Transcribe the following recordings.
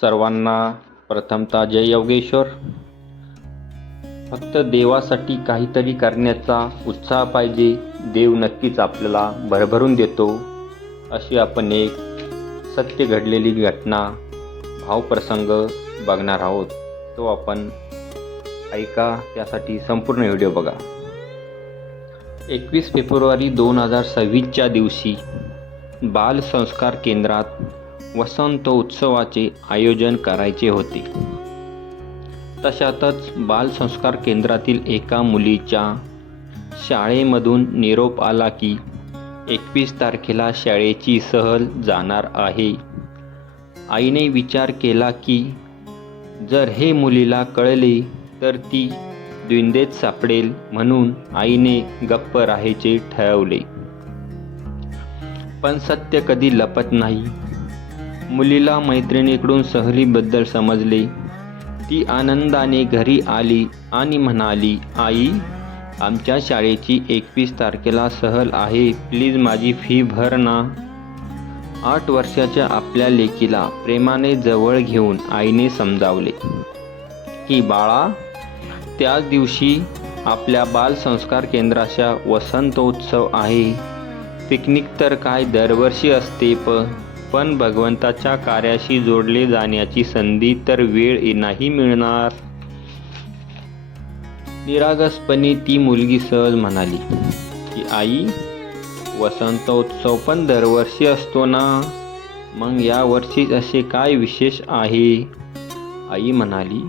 सर्वांना प्रथमतः जय योगेश्वर. फक्त देवासाठी काहीतरी करण्याचा उत्साह पाहिजे, देव नक्कीच आपल्याला भरभरून देतो. अशी आपण एक सत्य घडलेली घटना, भावप्रसंग बघणार आहोत. तो आपण ऐका, त्यासाठी संपूर्ण व्हिडिओ बघा. 21 फेब्रुवारी 2026च्या दिवशी बाल संस्कार केंद्रात वसंत उत्सवाचे आयोजन करायचे होते. तशातच बाल संस्कार केंद्रातील एका मुलीच्या शाळेमधून निरोप आला की 21 तारखेला शाळेची सहल जाणार आहे. आईने विचार केला की जर हे मुलीला कळले तर ती द्विंदेत सापडेल, म्हणून आईने गप्प राहायचे ठरवले. पण सत्य कधी लपत नाही. मुलीला मैत्रिणीकडून सहलीबद्दल समजले. ती आनंदाने घरी आली आणि म्हणाली, आई, आमच्या शाळेची 21 तारखेला सहल आहे, प्लीज माझी फी भर ना. 8 वर्षाच्या आपल्या लेकीला प्रेमाने जवळ घेऊन आईने समजावले की बाळा, त्याच दिवशी आपल्या बाल संस्कार केंद्राचा वसंतोत्सव आहे. पिकनिक तर काय दरवर्षी असते, पण भगवंताच्या कार्याशी जोडले जाण्याची संधी तर वेळ नाही मिळणार. निरागसपणे ती मुलगी सहज म्हणाली की आई, वसंतोत्सव पण दरवर्षी असतो ना, मग या वर्षी असे काय विशेष आहे? आई म्हणाली,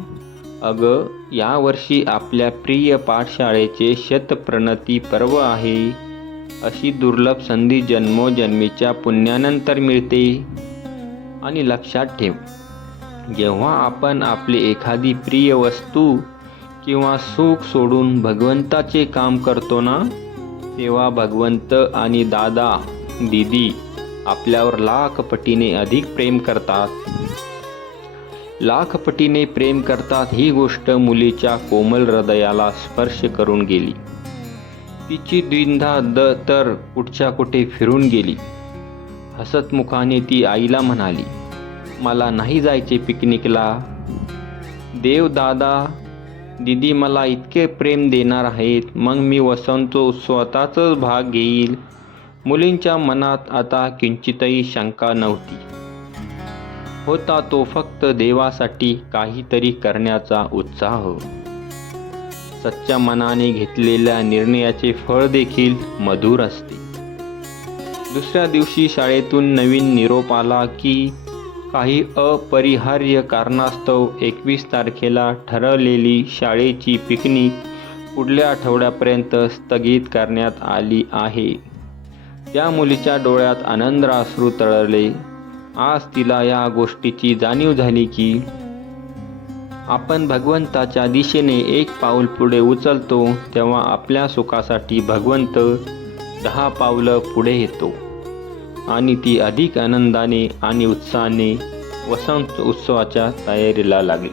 अगं, यावर्षी आपल्या प्रिय पाठशाळेचे शतप्रणती पर्व आहे. अशी दुर्लभ संधी जन्मोजन्मीच्या पुण्यानंतर मिळते. आणि लक्षात ठेव, जेव्हा आपण आपली एखादी प्रिय वस्तू किंवा सुख सोडून भगवंताचे काम करतो ना, तेव्हा भगवंत आणि दादा दीदी आपल्यावर लाख पटीने अधिक प्रेम करतात. लाख पटीने प्रेम करतात. ही गोष्ट मुलीच्या कोमल हृदयाला स्पर्श करून गेली. तिची द्विधा तर कुठच्या कुठे फिरून गेली. हसतमुखाने ती आईला म्हणाली, मला नाही जायचे पिकनिकला. देव, दादा, दीदी मला इतके प्रेम देणार आहेत, मग मी वसंतोत्सवातच भाग घेईल. मुलींच्या मनात आता किंचितही शंका नव्हती. होता तो फक्त देवासाठी काहीतरी करण्याचा उत्साह. सच्च्या मनाने घेतलेल्या निर्णयाचे फळ देखील मधुर असते. दुसऱ्या दिवशी शाळेतून नवीन निरोप आला की काही अपरिहार्य कारणास्तव 21 तारखेला ठरवलेली शाळेची पिकनिक पुढल्या आठवड्यापर्यंत स्थगित करण्यात आली आहे. त्या मुलीच्या डोळ्यात आनंदाश्रू तरळले. आज तिला या गोष्टीची जाणीव झाली की आपण भगवंताच्या दिशेने एक पाऊल पुढे उचलतो, तेव्हा आपल्या सुखासाठी भगवंत 10 पावलं पुढे येतो. आणि ती अधिक आनंदाने आणि उत्साहाने वसंत उत्सवाच्या तयारीला लागली.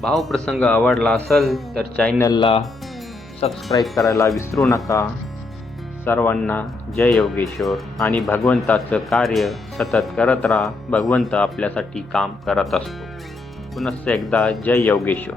भावप्रसंग आवडला असेल तर चॅनलला सबस्क्राईब करायला विसरू नका. सर्वांना जय योगेश्वर. आणि भगवंताचं कार्य सतत करत राहा. भगवंत आपल्यासाठी काम करत असतो. पुनश्च एकदा जय योगेश्वर.